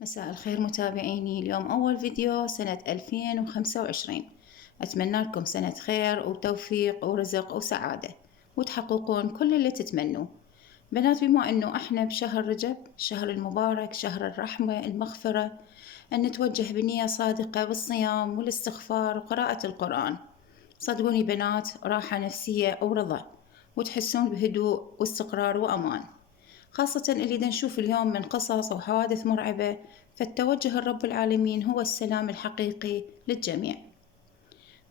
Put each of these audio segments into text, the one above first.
مساء الخير متابعيني. اليوم أول فيديو سنة 2025. أتمنى لكم سنة خير وتوفيق ورزق وسعادة وتحققون كل اللي تتمنوه. بنات، بما أنه إحنا بشهر رجب، شهر المبارك، شهر الرحمة المغفرة، أن نتوجه بنية صادقة بالصيام والاستغفار وقراءة القرآن. صدقوني بنات، راحة نفسية ورضا، وتحسون بهدوء واستقرار وأمان، خاصة اللي نشوف اليوم من قصص وحوادث مرعبة. فالتوجه لرب العالمين هو السلام الحقيقي للجميع.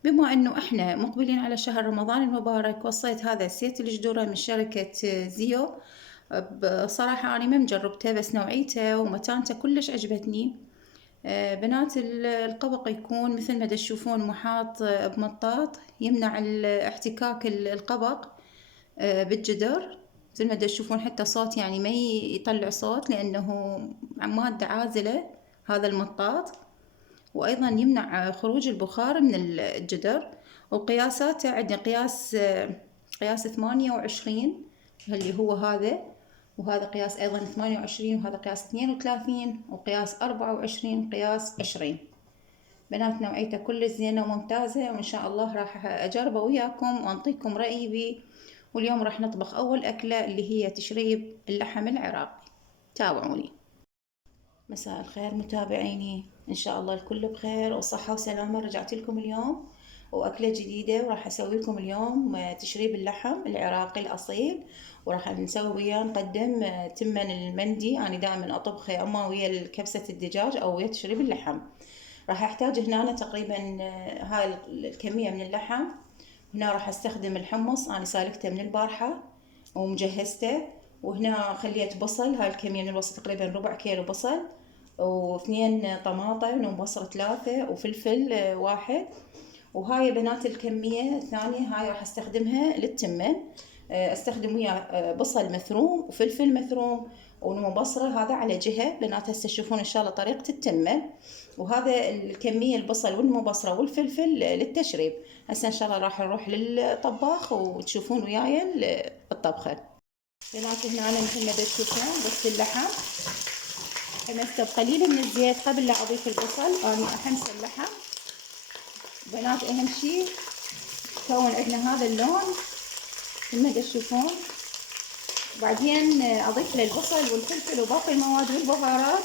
بما أنه إحنا مقبلين على شهر رمضان المبارك، وصيت هذا سيت الجدورة من شركة زيو. بصراحة أنا ما مجربته، بس نوعيته ومتانته كلش عجبتني. بنات، القبق يكون مثل ما تشوفون محاط بمطاط يمنع احتكاك القبق بالجدر. مثل ما تشوفون حتى صوت، يعني ما يطلع صوت لأنه مادة عازلة هذا المطاط، وأيضا يمنع خروج البخار من الجدر. وقياساته عندنا قياس 28 اللي هو هذا، وهذا قياس أيضا 28، وهذا قياس 32، وقياس 24، قياس 20. بنات، نوعيته كلش زينة وممتازة، وإن شاء الله راح أجربه وياكم وأنطيكم رأيي بيه. واليوم راح نطبخ أول أكلة اللي هي تشريب اللحم العراقي. تابعوني. مساء الخير متابعيني، إن شاء الله الكل بخير وصحة وسلامة. رجعت لكم اليوم وأكلة جديدة، وراح أسوي لكم اليوم تشريب اللحم العراقي الأصيل. وراح نسوي وياه نقدم تمن المندي. أنا دائما أطبخه أما ويا كبسة الدجاج أو ويا تشريب اللحم. راح أحتاج هنا تقريبا هاي الكمية من اللحم. هنا راح استخدم الحمص، انا سالكته من البارحة ومجهزته. وهنا خليت بصل، هاي الكمية من البصل تقريبا ربع كيلو بصل، واثنين طماطم وبصل 3 وفلفل 1. وهاي بنات الكمية الثانية، هاي راح استخدمها للتمن. استخدم وياه بصل مثروم وفلفل مثروم ونمو بصرة، هذا على جهة. بنات هسه تشوفون ان شاء الله طريقة التمن. وهذا الكمية البصل والنمو بصرة والفلفل للتشريب. هسه ان شاء الله راح نروح للطباخ وتشوفون وياي الطبخة. بنات، هنا أنا مثل ما تشوفون بس اللحم حمسته بقليل من الزيت قبل لا اضيف البصل. انا احمس اللحم. بنات، اهم شي كون عندنا هذا اللون مثل ما تشوفون. وبعدين اضيف له البصل والفلفل وباقي المواد والبهارات،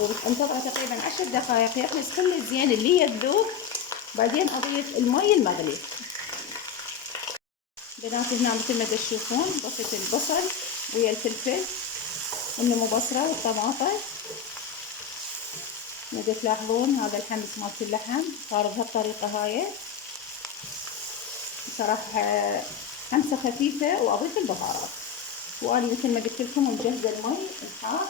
وانتظره تقريبا 10 دقائق يخلص كل زين اللي يذوب. بعدين اضيف المي المغلي. بنات، هنا مثل ما تشوفون ضفت البصل ويا الفلفل والنمو بصرة والطماطم. ما تلاحظون هذا الحمص مالت اللحم صار بهالطريقة هاي. صراحة حمسة خفيفة، واضيف البهارات. وأنا مثل ما قلت لكم مجهزة المي الحار.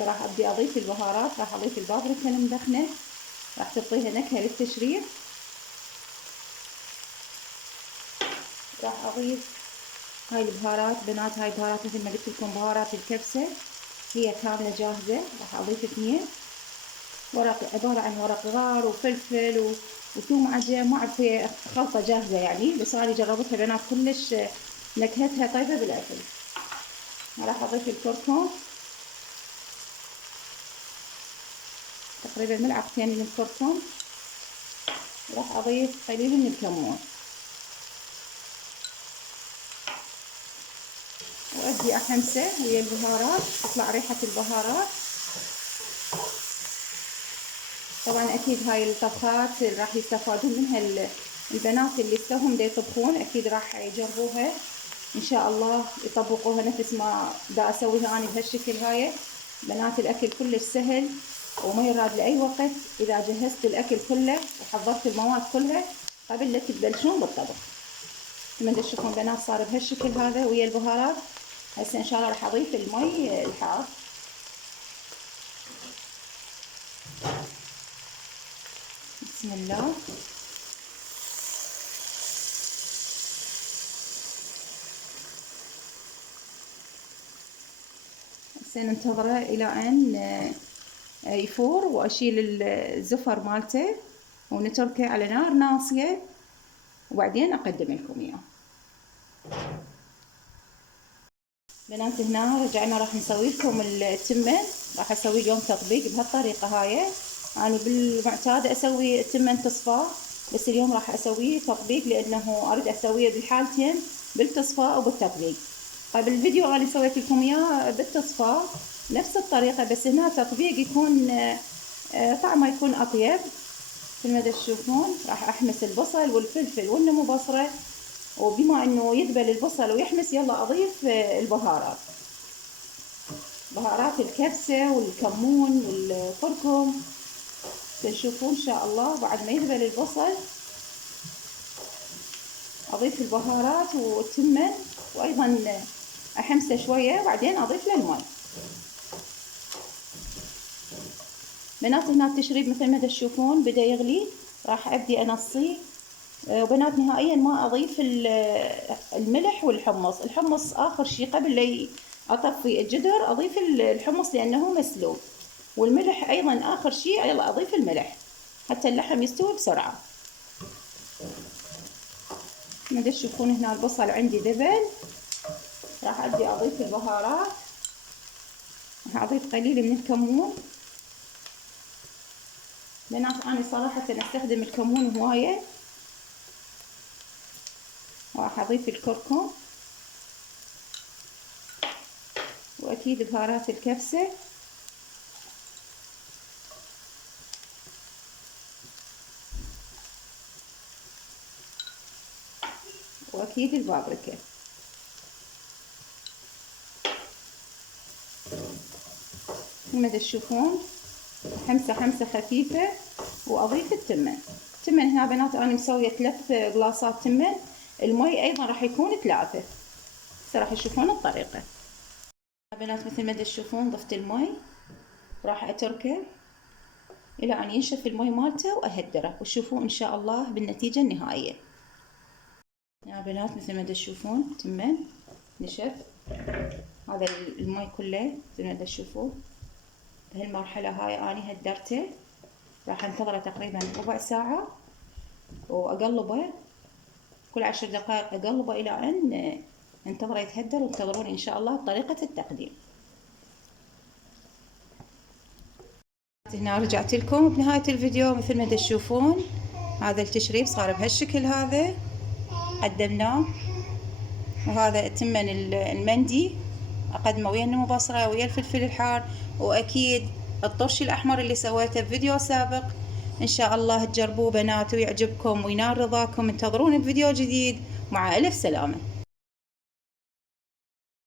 راح ابدي اضيف البهارات. راح اضيف البابريكا المدخنة، راح تعطيها نكهة للتشريب. راح اضيف هاي البهارات. بنات، هاي بهارات مثل ما قلت لكم بهارات الكبسة، هي كاملة جاهزة. راح اضيف 2 ورق، عبارة عن ورق غار وفلفل وثوم عجم. ما اعرف هي خلطة جاهزة يعني، بس انا جربتها بنات كلش نكهتها طيبة بالاكل. راح اضيف الكركم، تقريبا ملعقتين من الكركم. راح اضيف قليل من الكمون، وابدي احمسه ويا البهارات تطلع ريحة البهارات. طبعا اكيد هاي الطبخات راح يستفادون منها البنات اللي توهم دا يطبخون، اكيد راح يجربوها ان شاء الله، يطبقوها نفس ما دا اسويها انا بهالشكل هاي. بنات، الاكل كلش سهل وما يراد لاي وقت اذا جهزت الاكل كله وحضرت المواد كلها قبل لا تبلشون بالطبخ. مثل ما تشوفون بنات صار بهالشكل هذا ويا البهارات. هسه ان شاء الله راح اضيف المي الحار. بسم الله. هسه ننتظره الى ان يفور، واشيل الزفر مالته ونتركه على نار ناصية، وبعدين اقدم لكم اياه. بنات هنا رجعنا راح نسوي لكم التمن. راح اسوي اليوم تطبيق بهالطريقه هاي. انا بالمعتاد اسوي التمن تصفى، بس اليوم راح اسويه تطبيق لانه اريد اسويه بالحالتين، بالتصفى او بالتطبيق. طيب الفيديو انا سويت لكم اياه بالتصفى نفس الطريقه، بس هنا تطبيق يكون طعمه يكون اطيب. مثل ما تشوفون راح احمس البصل والفلفل والنمو بصره، وبما انه يذبل البصل ويحمس يلا اضيف البهارات، بهارات الكبسة والكمون والكركم. تشوفون ان شاء الله بعد ما يذبل البصل اضيف البهارات والتمن، وايضا احمسه شوية بعدين اضيف له الماء. بنات هنا التشريب مثل ما تشوفون بدا يغلي، راح ابدي انصيه. وبنات نهائيا ما اضيف الملح والحمص. الحمص اخر شي قبل لا اطفي الجدر اضيف الحمص لانه مسلوق، والملح ايضا اخر شي يلا اضيف الملح حتى اللحم يستوي بسرعه. ما تشوفون هنا البصل عندي ذبل، راح ابدي اضيف البهارات. راح اضيف قليل من الكمون. بنات انا صراحه استخدم الكمون هوايه. راح اضيف الكركم، واكيد بهارات الكبسه، واكيد البابريكا. كما تشوفون حمسه خفيفه، واضيف التمن. التمن هنا بنات انا مسويه 3 قلاصات تمن، المي ايضا راح يكون 3. هسه راح تشوفون الطريقه. بنات مثل ما تشوفون ضفت المي، راح اتركه الى ان ينشف المي مالته واهدره، وتشوفون ان شاء الله بالنتيجه النهائيه. يا بنات مثل ما تشوفون تمن نشف، هذا المي كله مثل ما تشوفون. بهالمرحله هاي اني هدرته، راح انتظره تقريبا ربع ساعه واقلبه كل 10 دقائق، اقلبه الى ان انتظره يتهدر. وانتظروني ان شاء الله بطريقه التقديم. هنا رجعت لكم بنهايه الفيديو. مثل ما تشوفون هذا التشريب صار بهالشكل هذا، قدمناه. وهذا التمن المندي اقدمه ويا النمو بصره ويا الفلفل الحار، واكيد الطرش الاحمر اللي سويته بفيديو سابق. ان شاء الله تجربوه بنات ويعجبكم وينال رضاكم. انتظروني بفيديو جديد. مع الف سلامه.